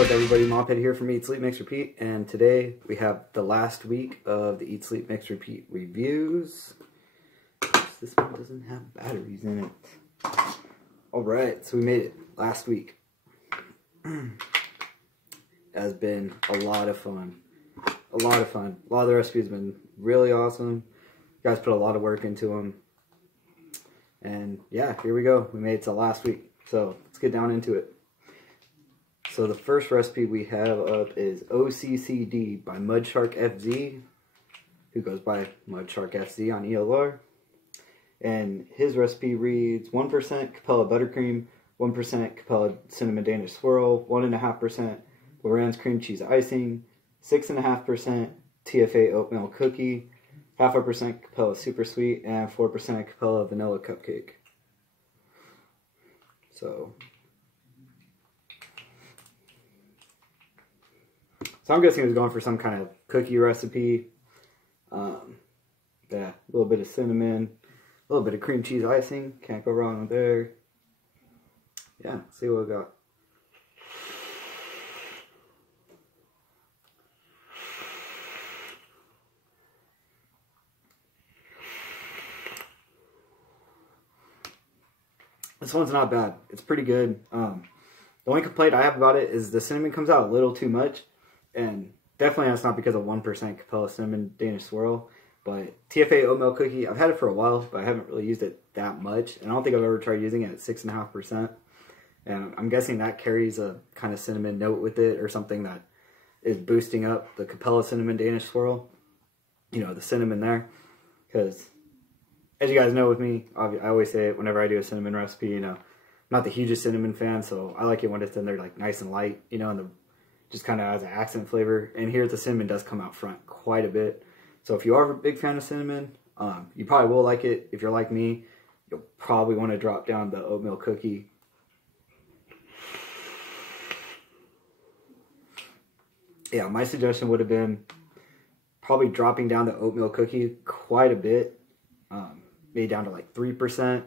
up, everybody? MopHead here from Eat, Sleep, Mix, Repeat, and today we have the last week of the Eat, Sleep, Mix, Repeat reviews. This one doesn't have batteries in it. Alright, so we made it last week. It has been a lot of fun. A lot of fun. A lot of the recipes have been really awesome. You guys put a lot of work into them. And yeah, here we go. We made it to last week. So let's get down into it. So the first recipe we have up is OCCD by Mudshark FZ, who goes by Mudshark FZ on ELR. And his recipe reads 1% Capella buttercream, 1% Capella cinnamon Danish swirl, 1.5% Lorenz cream cheese icing, 6.5% TFA oatmeal cookie, 0.5% Capella super sweet, and 4% Capella vanilla cupcake. So I'm guessing he was going for some kind of cookie recipe. Yeah, a little bit of cinnamon, a little bit of cream cheese icing. Can't go wrong there. Yeah, see what we got. This one's not bad. It's pretty good. The only complaint I have about it is the cinnamon comes out a little too much. And definitely that's not because of 1% Capella cinnamon Danish swirl. But TFA oatmeal cookie, I've had it for a while, but I haven't really used it that much. And I don't think I've ever tried using it at 6.5%. And I'm guessing that carries a kind of cinnamon note with it or something that is boosting up the Capella cinnamon Danish swirl. You know, the cinnamon there. Because, as you guys know with me, I always say it whenever I do a cinnamon recipe, you know, I'm not the hugest cinnamon fan, so I like it when it's in there like nice and light, you know, and just kind of as an accent flavor. And here the cinnamon does come out front quite a bit. So if you are a big fan of cinnamon, you probably will like it. If you're like me, you'll probably want to drop down the oatmeal cookie. Yeah, my suggestion would have been probably dropping down the oatmeal cookie quite a bit. Maybe down to like 3%.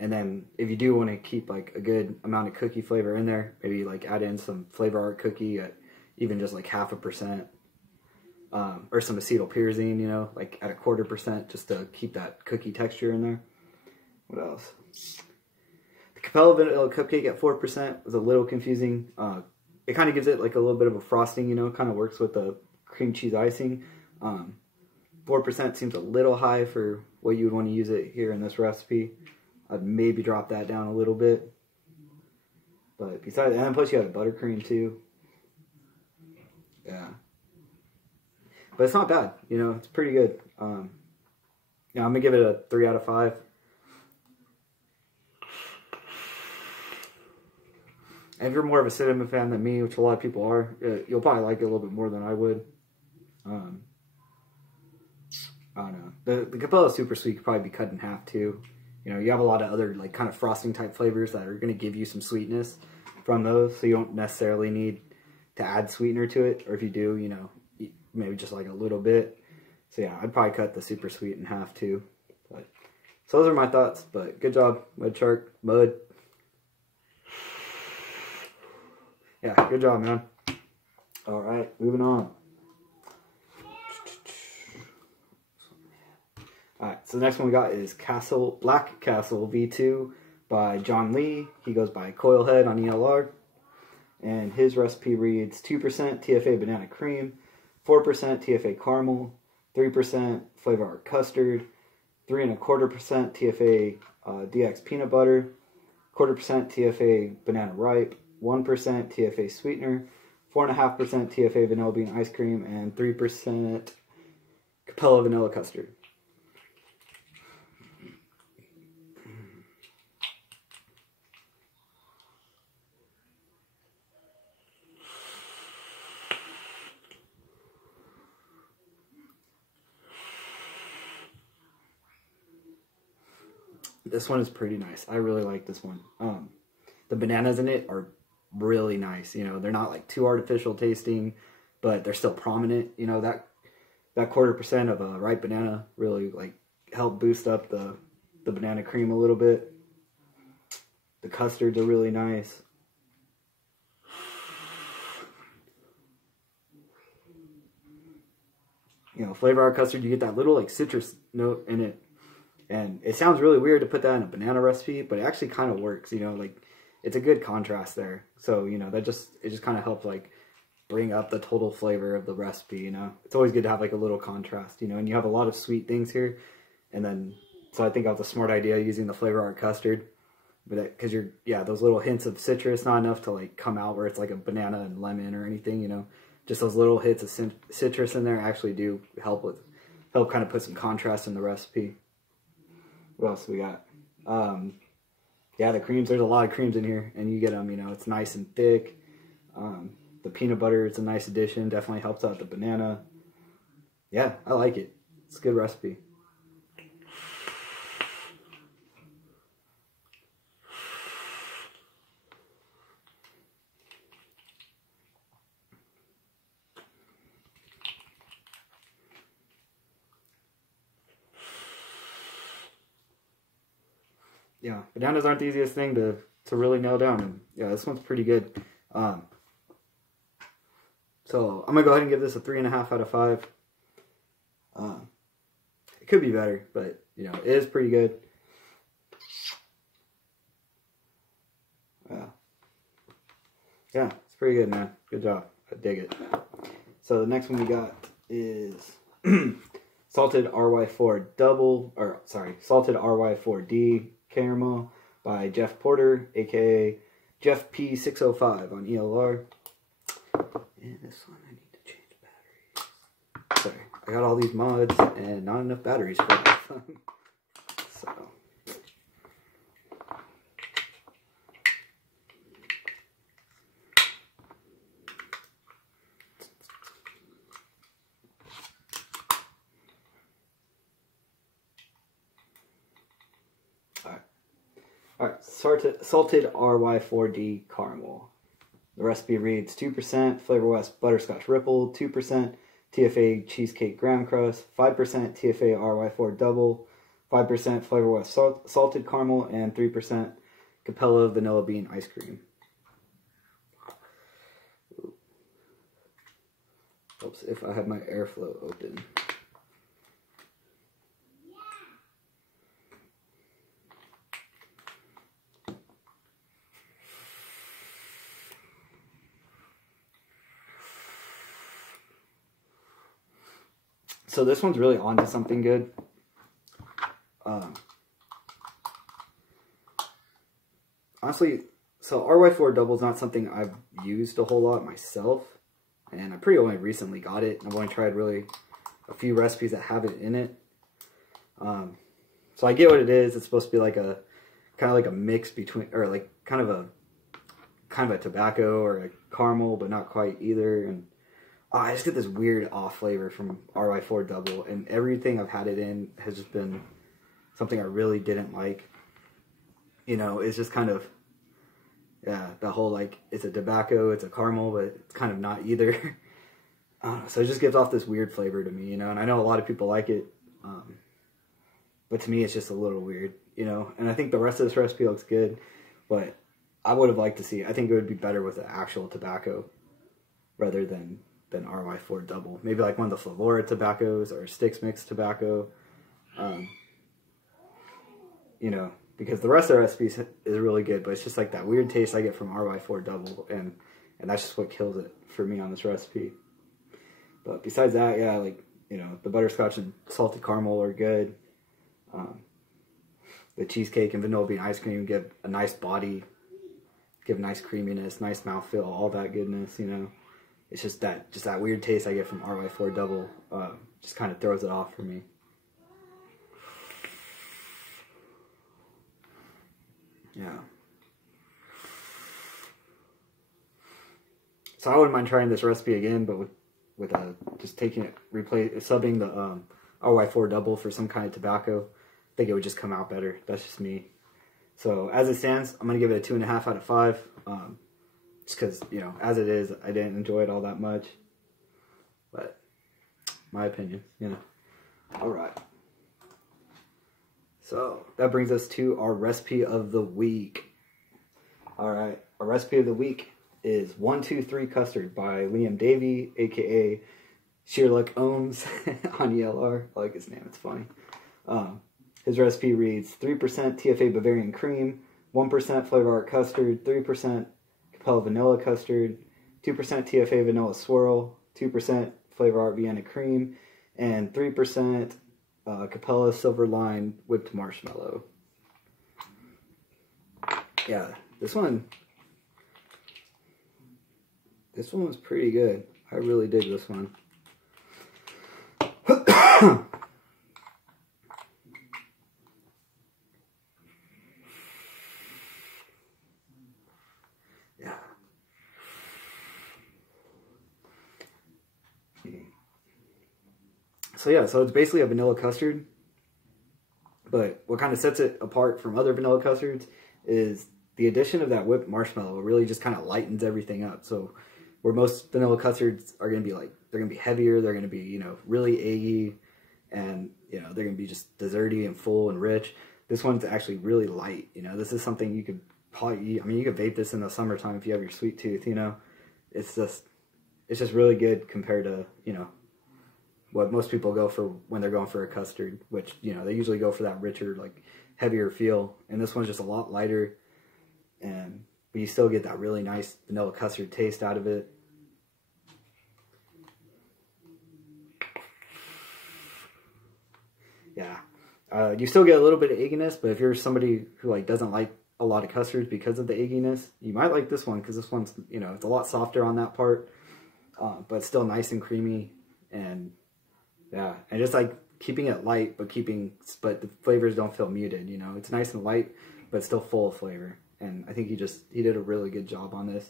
And then if you do want to keep like a good amount of cookie flavor in there, maybe like add in some Flavor Art cookie at even just like 0.5%. Or some acetylpyrazine, you know, like at 1/4% just to keep that cookie texture in there. What else? The Capella vanilla cupcake at 4% was a little confusing. It kind of gives it like a little bit of a frosting, you know, kind of works with the cream cheese icing. 4% seems a little high for what you would want to use it here in this recipe. I'd maybe drop that down a little bit. But besides, and plus you have the buttercream too. Yeah. But it's not bad, you know, it's pretty good. Yeah, I'm gonna give it a 3 out of 5. And if you're more of a cinnamon fan than me, which a lot of people are, you'll probably like it a little bit more than I would. I don't know. The Capella super sweet could probably be cut in half too. You know, you have a lot of other like kind of frosting type flavors that are going to give you some sweetness from those, so you don't necessarily need to add sweetener to it. Or if you do, you know, maybe just like a little bit. So yeah, I'd probably cut the super sweet in half too. But, so those are my thoughts. But good job, Mudshark. Mud. Yeah, good job, man. All right, moving on. Alright, so the next one we got is Black Castle V2 by John Lee. He goes by Coilhead on ELR. And his recipe reads 2% TFA banana cream, 4% TFA caramel, 3% Flavor Art custard, 3.25% TFA DX peanut butter, 1/4% TFA banana ripe, 1% TFA sweetener, 4.5% TFA vanilla bean ice cream, and 3% Capella vanilla custard. This one is pretty nice. I really like this one. The bananas in it are really nice. You know, they're not like too artificial tasting, but they're still prominent. You know, that 1/4% of a ripe banana really like help boost up the banana cream a little bit. The custards are really nice. Flavor Art Custard, you get that little like citrus note in it. And it sounds really weird to put that in a banana recipe, but it actually kind of works, you know, like it's a good contrast there. So, you know, it just kind of helps like bring up the total flavor of the recipe, you know. It's always good to have like a little contrast, you know, and you have a lot of sweet things here. And then, so I think that was a smart idea using the Flavor Art Custard. But because those little hints of citrus, not enough to like come out where it's like a banana and lemon or anything, you know. Just those little hits of citrus in there actually do help kind of put some contrast in the recipe. What else we got? Yeah, the creams. There's a lot of creams in here, and you get them, you know, it's nice and thick. The peanut butter, it's a nice addition. Definitely helps out the banana. Yeah, I like it. It's a good recipe. Yeah, bananas aren't the easiest thing to really nail down, and yeah, this one's pretty good. So I'm gonna go ahead and give this a 3.5 out of 5. It could be better, but you know, it is pretty good. Yeah, it's pretty good, man. Good job. I dig it. So the next one we got is salted R4D Caramel by Jeff Porter, aka Jeff P605 on ELR. And this one I need to change batteries. Sorry, I got all these mods and not enough batteries for this one. So. Alright, salted R4D Caramel. The recipe reads 2% Flavor West Butterscotch Ripple, 2% TFA Cheesecake Graham Crust, 5% TFA R4 Double, 5% Flavor West Salted Caramel, and 3% Capella Vanilla Bean Ice Cream. Oops, if I have my airflow open. So this one's really onto something good. Honestly, so RY4 Double is not something I've used a whole lot myself, and I pretty only recently got it. I've only tried really a few recipes that have it in it. So I get what it is. It's supposed to be like a kind of like a mix between, or like kind of a tobacco or a caramel, but not quite either. And I just get this weird off flavor from RY4 Double, and everything I've had it in has just been something I really didn't like. You know, it's just kind of, yeah, the whole like, it's a tobacco, it's a caramel, but it's kind of not either. So it just gives off this weird flavor to me, you know, and I know a lot of people like it, but to me it's just a little weird, you know, and I think the rest of this recipe looks good, but I would have liked to see, I think it would be better with the actual tobacco rather than RY4 Double. Maybe like one of the Flavora tobaccos or Sticks Mix tobacco, you know, because the rest of the recipes is really good, but it's just like that weird taste I get from RY4 Double, and that's just what kills it for me on this recipe. But besides that, yeah, like, you know, the butterscotch and salted caramel are good. The cheesecake and vanilla bean ice cream give a nice body, give nice creaminess, nice mouthfeel, all that goodness, you know. It's just that weird taste I get from RY4 Double, just kind of throws it off for me. Yeah. So I wouldn't mind trying this recipe again, but with just taking it, subbing the RY4 Double for some kind of tobacco, I think it would just come out better. That's just me. So as it stands, I'm gonna give it a 2.5 out of 5. Just because, you know, as it is, I didn't enjoy it all that much. But my opinion, you know. All right. So that brings us to our recipe of the week. All right, our recipe of the week is 1-2-3 Custard by Liam Davey, aka Sheer Luck Ohms on ELR. I like his name, it's funny. His recipe reads 3% TFA Bavarian cream, 1% Flavor Art custard, 3% Capella vanilla custard, 2% TFA vanilla swirl, 2% Flavor Art Vienna cream, and 3% Capella silver line whipped marshmallow. Yeah, this one was pretty good. I really dig this one. Yeah. So it's basically a vanilla custard, but what kind of sets it apart from other vanilla custards is the addition of that whipped marshmallow really just kind of lightens everything up. So where most vanilla custards are going to be like, they're going to be heavier, they're going to be, you know, really eggy, and, you know, they're going to be just desserty and full and rich. This one's actually really light, you know. This is something you could probably eat. I mean, you could vape this in the summertime if you have your sweet tooth, you know. It's just really good compared to, you know, what most people go for when they're going for a custard, which, you know, they usually go for that richer, like, heavier feel. And this one's just a lot lighter, but you still get that really nice vanilla custard taste out of it. Yeah. You still get a little bit of egginess, but if you're somebody who, like, doesn't like a lot of custards because of the egginess, you might like this one, because this one's, you know, it's a lot softer on that part, but still nice and creamy. And yeah, and just like keeping it light, but the flavors don't feel muted, you know. It's nice and light, but still full of flavor. And I think he did a really good job on this.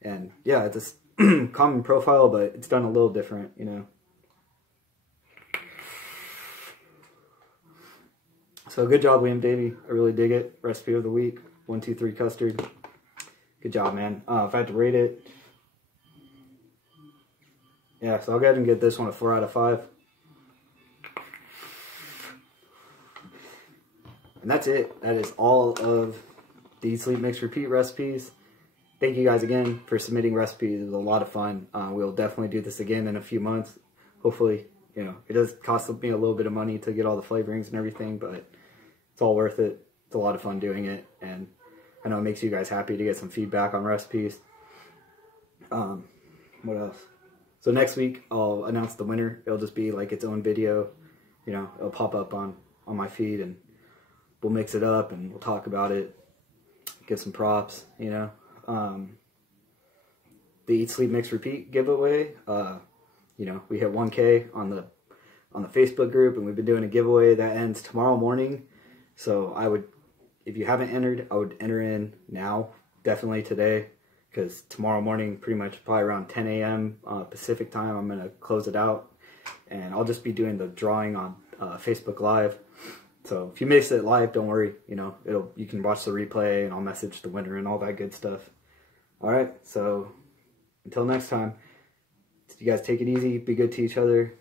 And yeah, it's a common profile, but it's done a little different, you know. So good job, Liam Davey. I really dig it. Recipe of the week, 1, 2, 3 custard. Good job, man. If I had to rate it, yeah, so I'll go ahead and get this one a 4 out of 5. And that's it. That is all of the Eat, Sleep, Mix, Repeat recipes. Thank you guys again for submitting recipes. It was a lot of fun. We'll definitely do this again in a few months. Hopefully, you know, it does cost me a little bit of money to get all the flavorings and everything, but it's all worth it. It's a lot of fun doing it, and I know it makes you guys happy to get some feedback on recipes. What else? So next week, I'll announce the winner. It'll just be like its own video. You know, it'll pop up on my feed, and we'll mix it up, and we'll talk about it, give some props, you know. The Eat, Sleep, Mix, Repeat giveaway, you know, we hit 1K on the Facebook group, and we've been doing a giveaway that ends tomorrow morning. So if you haven't entered, I would enter in now, definitely today, because tomorrow morning, pretty much probably around 10 a.m. Pacific time, I'm going to close it out, and I'll just be doing the drawing on Facebook Live. So if you miss it live, don't worry, you know, you can watch the replay, and I'll message the winner and all that good stuff. All right, so until next time, you guys take it easy, be good to each other.